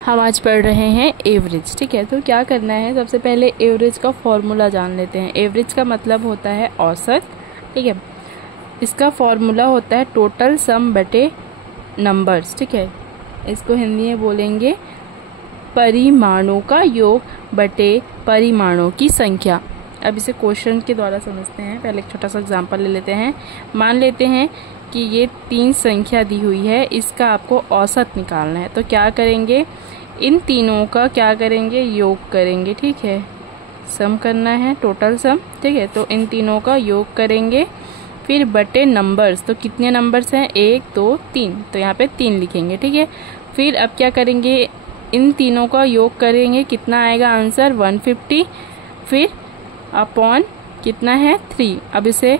हम आज पढ़ रहे हैं एवरेज। ठीक है, तो क्या करना है, सबसे पहले एवरेज का फॉर्मूला जान लेते हैं। एवरेज का मतलब होता है औसत। ठीक है, इसका फॉर्मूला होता है टोटल सम बटे नंबर्स। ठीक है, इसको हिंदी में बोलेंगे परिमाणों का योग बटे परिमाणों की संख्या। अब इसे क्वेश्चन के द्वारा समझते हैं। पहले एक छोटा सा एग्जांपल ले लेते हैं। मान लेते हैं कि ये 3 संख्या दी हुई है, इसका आपको औसत निकालना है। तो क्या करेंगे, इन तीनों का क्या करेंगे, योग करेंगे। ठीक है, सम करना है, टोटल सम। ठीक है, तो इन तीनों का योग करेंगे, फिर बटे नंबर्स। तो कितने नंबर्स हैं, 1 2 3, तो यहाँ पे 3 लिखेंगे। ठीक है, फिर अब क्या करेंगे, इन तीनों का योग करेंगे, कितना आएगा आंसर 150, फिर अपॉन कितना है 3। अब इसे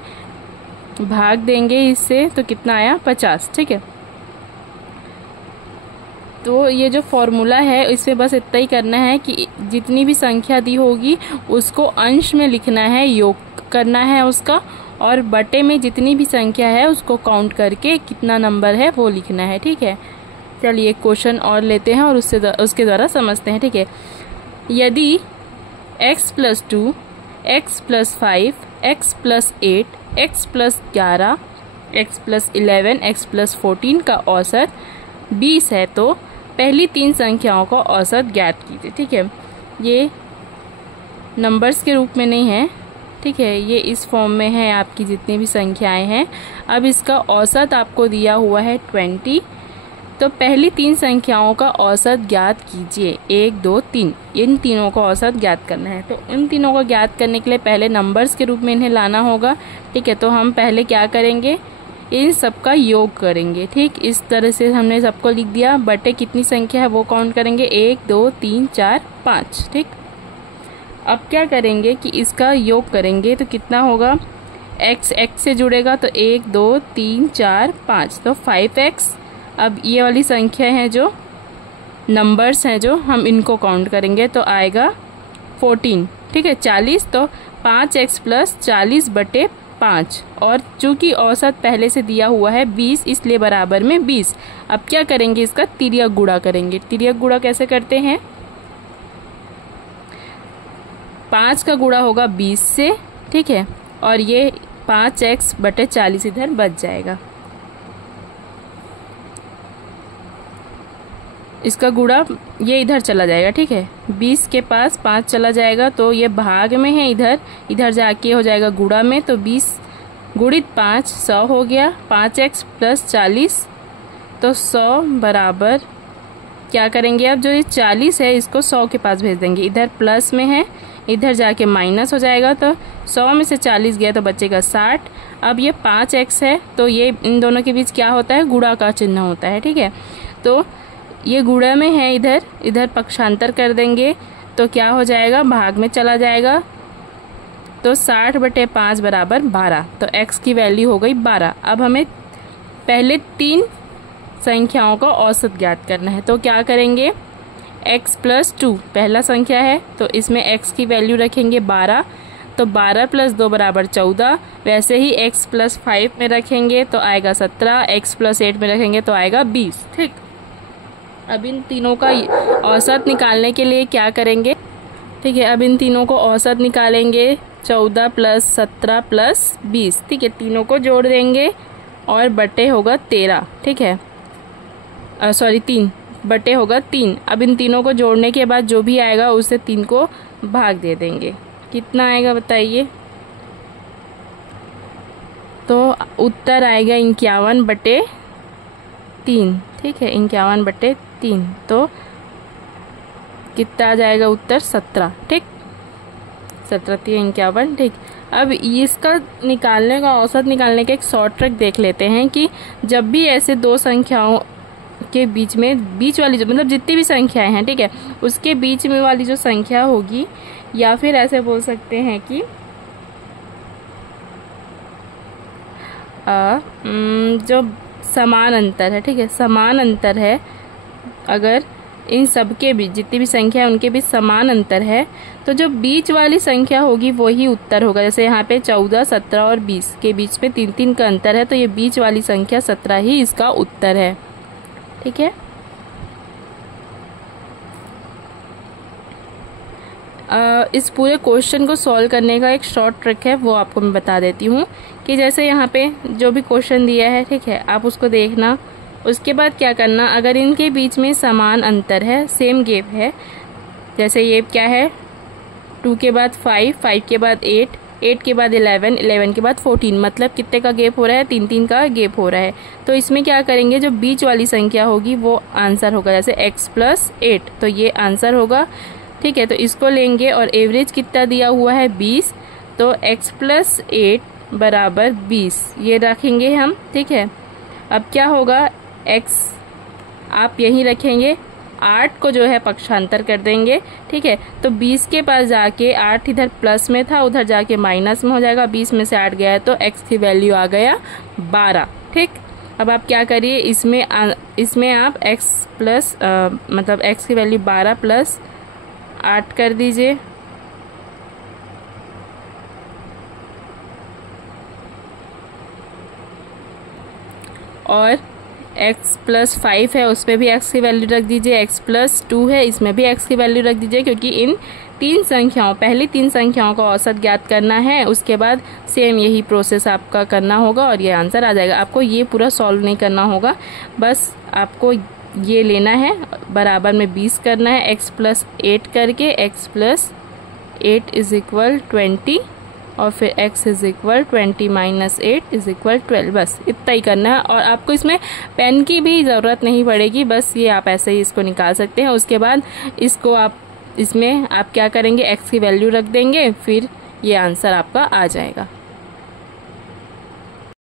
भाग देंगे इससे, तो कितना आया 50। ठीक है, तो ये जो फॉर्मूला है इसमें बस इतना ही करना है कि जितनी भी संख्या दी होगी उसको अंश में लिखना है, योग करना है उसका, और बटे में जितनी भी संख्या है उसको काउंट करके कितना नंबर है वो लिखना है। ठीक है, चलिए क्वेश्चन और लेते हैं और उसके द्वारा समझते हैं। ठीक है, यदि x + 2, x + 5, x + 8, x + 11, x + 11, x + 14 का औसत 20 है, तो पहली 3 संख्याओं का औसत ज्ञात कीजिए। ठीक है, ये नंबर्स के रूप में नहीं है। ठीक है, ये इस फॉर्म में है आपकी जितनी भी संख्याएं हैं। अब इसका औसत आपको दिया हुआ है 20, तो पहली 3 संख्याओं का औसत ज्ञात कीजिए। 1 2 3, इन तीनों का औसत ज्ञात करना है। तो इन तीनों को ज्ञात करने के लिए पहले नंबर्स के रूप में इन्हें लाना होगा। ठीक है, तो हम पहले क्या करेंगे, इन सबका योग करेंगे। ठीक, इस तरह से हमने सबको लिख दिया, बटे कितनी संख्या है वो काउंट करेंगे, 1 2 3 4 5। ठीक, अब क्या करेंगे कि इसका योग करेंगे, तो कितना होगा, x से जुड़ेगा, तो 1 2 3 4 5, तो 5x। अब ये वाली संख्या है जो नंबर्स हैं जो हम इनको काउंट करेंगे, तो आएगा 14। ठीक है, 40, तो 5x + 40 बटे 5, और चूंकि औसत पहले से दिया हुआ है 20, इसलिए बराबर में 20। अब क्या करेंगे, इसका तिर्यक गुणा करेंगे। तिर्यक गुणा कैसे करते हैं, 5 का गुणा होगा 20 से। ठीक है, और ये 5x बटे 40 इधर बच जाएगा। इसका गुणा ये इधर चला जाएगा। ठीक है, 20 के पास 5 चला जाएगा, तो ये भाग में है, इधर जाके हो जाएगा गुणा में, तो 20 गुणित 5 100 हो गया। 5x + 40, तो 100 बराबर क्या करेंगे, अब जो ये 40 है इसको 100 के पास भेज देंगे। इधर प्लस में है, इधर जाके माइनस हो जाएगा, तो 100 में से 40 गया तो बचेगा 60। अब ये 5x है, तो ये इन दोनों के बीच क्या होता है, गुणा का चिन्ह होता है। ठीक है, तो ये गुणा में है, इधर पक्षांतर कर देंगे, तो क्या हो जाएगा, भाग में चला जाएगा, तो 60 बटे 5 बराबर 12, तो x की वैल्यू हो गई 12। अब हमें पहले 3 संख्याओं का औसत ज्ञात करना है, तो क्या करेंगे, x + 2 पहला संख्या है, तो इसमें x की वैल्यू रखेंगे 12, तो 12 + 2 बराबर 14। वैसे ही x + 5 में रखेंगे तो आएगा 17, x + 8 में रखेंगे तो आएगा 20। ठीक, अब इन तीनों का औसत निकालने के लिए क्या करेंगे, ठीक है, अब इन तीनों को औसत निकालेंगे, 14 + 17 + 20। ठीक है, तीनों को जोड़ देंगे और बटे होगा 13। ठीक है, 3 बटे होगा 3। अब इन तीनों को जोड़ने के बाद जो भी आएगा उससे 3 को भाग दे देंगे। कितना आएगा बताइए, तो उत्तर आएगा 51 बटे 3। ठीक है, 51 बटे 3, तो कितना आ जाएगा उत्तर 17। ठीक, 17 3 51। ठीक, अब इसका निकालने का, औसत निकालने का एक शॉर्ट ट्रिक देख लेते हैं कि जब भी ऐसे 2 संख्याओं के बीच में, बीच वाली जो मतलब जितनी भी संख्याएं हैं, ठीक है, उसके बीच में वाली जो संख्या होगी, या फिर ऐसे बोल सकते हैं कि जो समान अंतर है, ठीक है, समान अंतर है, अगर इन सब के बीच जितनी भी संख्या है उनके बीच समान अंतर है, तो जो बीच वाली संख्या होगी वही उत्तर होगा। जैसे यहाँ पे 14 17 और 20 के बीच में 3 का अंतर है, तो ये बीच वाली संख्या 17 ही इसका उत्तर है। ठीक है, इस पूरे क्वेश्चन को सॉल्व करने का एक शॉर्ट ट्रिक है, वो आपको मैं बता देती हूँ कि जैसे यहाँ पे जो भी क्वेश्चन दिया है, ठीक है, आप उसको देखना। उसके बाद क्या करना, अगर इनके बीच में समान अंतर है, सेम गैप है, जैसे ये क्या है 2 के बाद 5, 5 के बाद 8, 8 के बाद 11, 11 के बाद 14, मतलब कितने का गैप हो रहा है, 3 का गैप हो रहा है। तो इसमें क्या करेंगे, जो बीच वाली संख्या होगी वो आंसर होगा, जैसे x + 8, तो ये आंसर होगा। ठीक है, तो इसको लेंगे और एवरेज कितना दिया हुआ है 20, तो x + 8 = 20 ये रखेंगे हम। ठीक है, अब क्या होगा, x आप यहीं रखेंगे, 8 को जो है पक्षांतर कर देंगे। ठीक है, तो 20 के पास जाके 8 इधर प्लस में था, उधर जाके माइनस में हो जाएगा, 20 में से 8 गया है तो x की वैल्यू आ गया 12। ठीक, अब आप क्या करिए, इसमें आप मतलब x की वैल्यू 12 + 8 कर दीजिए, और x + 5 है उसमें भी x की वैल्यू रख दीजिए, x + 2 है इसमें भी x की वैल्यू रख दीजिए, क्योंकि इन पहली तीन संख्याओं का औसत ज्ञात करना है। उसके बाद सेम यही प्रोसेस आपका करना होगा और ये आंसर आ जाएगा। आपको ये पूरा सॉल्व नहीं करना होगा, बस आपको ये लेना है, बराबर में 20 करना है, x + 8 करके, x + 8 = 20 और फिर x = 20 - 8 = 12, बस इतना ही करना है। और आपको इसमें पेन की भी ज़रूरत नहीं पड़ेगी, बस ये आप ऐसे ही इसको निकाल सकते हैं। उसके बाद इसमें आप क्या करेंगे, x की वैल्यू रख देंगे, फिर ये आंसर आपका आ जाएगा।